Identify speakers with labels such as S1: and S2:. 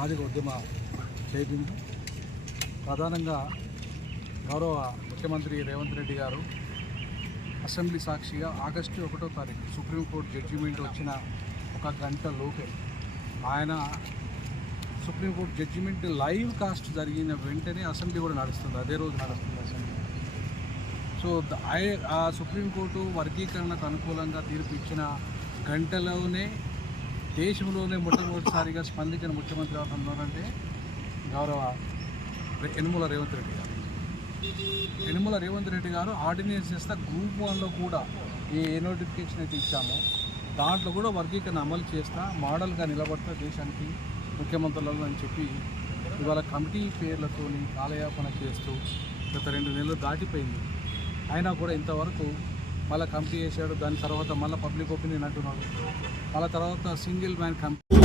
S1: సామాజిక ఉద్యమ చేపింది ప్రధానంగా గౌరవ ముఖ్యమంత్రి రేవంత్ రెడ్డి గారు అసెంబ్లీ సాక్షిగా ఆగస్టు ఒకటో తారీఖు సుప్రీంకోర్టు జడ్జిమెంట్ వచ్చిన ఒక గంట లోపే ఆయన సుప్రీంకోర్టు జడ్జిమెంట్ లైవ్ కాస్ట్ జరిగిన వెంటనే అసెంబ్లీ కూడా నడుస్తుంది. అదే రోజు నడుస్తుంది అసెంబ్లీ. సో ఐ- ఆ సుప్రీంకోర్టు వర్గీకరణకు అనుకూలంగా తీర్పు ఇచ్చిన గంటలోనే దేశంలోనే మొట్టమొదటిసారిగా స్పందించిన ముఖ్యమంత్రి ఎవరు ఉన్నారంటే గౌరవ యనుమల రేవంత్ రెడ్డి గారు. యనుమల రేవంత్ రెడ్డి గారు ఆర్డినెన్స్ చేస్తే గ్రూప్ వన్లో కూడా ఏ ఏ నోటిఫికేషన్ అయితే ఇచ్చామో దాంట్లో కూడా వర్గీకరణ అమలు చేస్తా మోడల్గా నిలబడతా దేశానికి ముఖ్యమంత్రులలో అని చెప్పి ఇవాళ కమిటీ పేర్లతోని కాలయాపన చేస్తూ గత రెండు నెలలు దాటిపోయింది. అయినా కూడా ఇంతవరకు మళ్ళీ కమిటీ చేశాడు. దాని తర్వాత మళ్ళీ పబ్లిక్ ఒపీనియన్ అంటున్నాడు. మళ్ళీ తర్వాత సింగిల్ మ్యాన్ కమిటీ